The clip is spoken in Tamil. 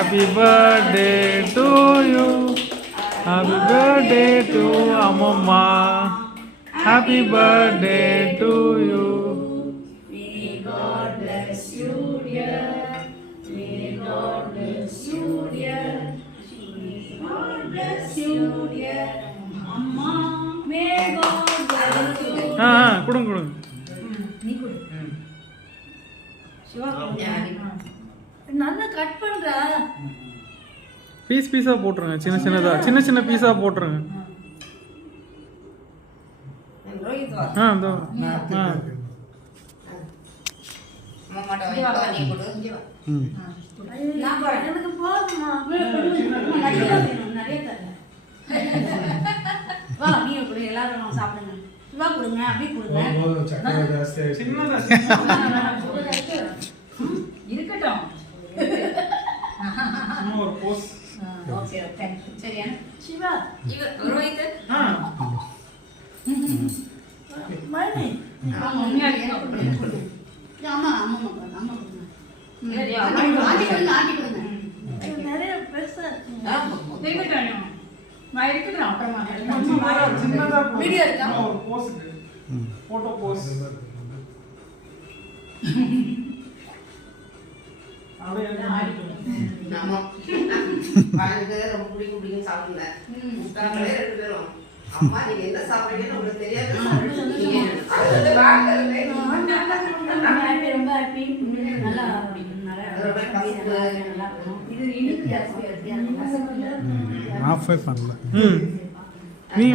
Happy birthday to you. Happy birthday to Amamma. Happy birthday to you. May God bless you, dear. May God bless you, dear. May God bless you, dear. Amma, may God bless you. கொடுங்க நீ கொடு. சிவா நல்லா கட் பண்ற. பீஸா போட்டுருங்க. சின்ன சின்ன பீஸா போட்டுருங்க. ரோஹித் வா. இதோ. மாமாட்ட வாங்கி நீ கொடு. நான் எனக்கு போதுமா. நிறைய தரேன். வா நீ கொடு எல்லாரும் சாப்பிடுங்க. சிவா கொடுங்க அப்படியே கொடுங்க. இருக்கட்டும். ஒரு போஸ். Okay thank you. சரியா சிவா ரோஹித் மணி ஆமா நீ கொடு. ஆமா ஆண்டி கொடுங்க. நிறைய பெருசா இருக்கு. இருக்கட்டும். நான் இருக்கட்டும் அப்புறமா. சின்னதா வீடியோ இருக்கா? ஒரு போஸ்க்கு. போட்டோ போஸ். ஆமா வாழ்ந்து ரொம்ப பிடிக்கும் சாப்பிடல நாங்களே 2 பேரும் அம்மா நீங்க என்ன சாப்பிடுறீங்கன்னு உங்களுக்கு தெரியாது ரொம்ப ஹாப்பி நல்லா இது இனிப்பு ஜாஸ்தியா இருக்கு. நீ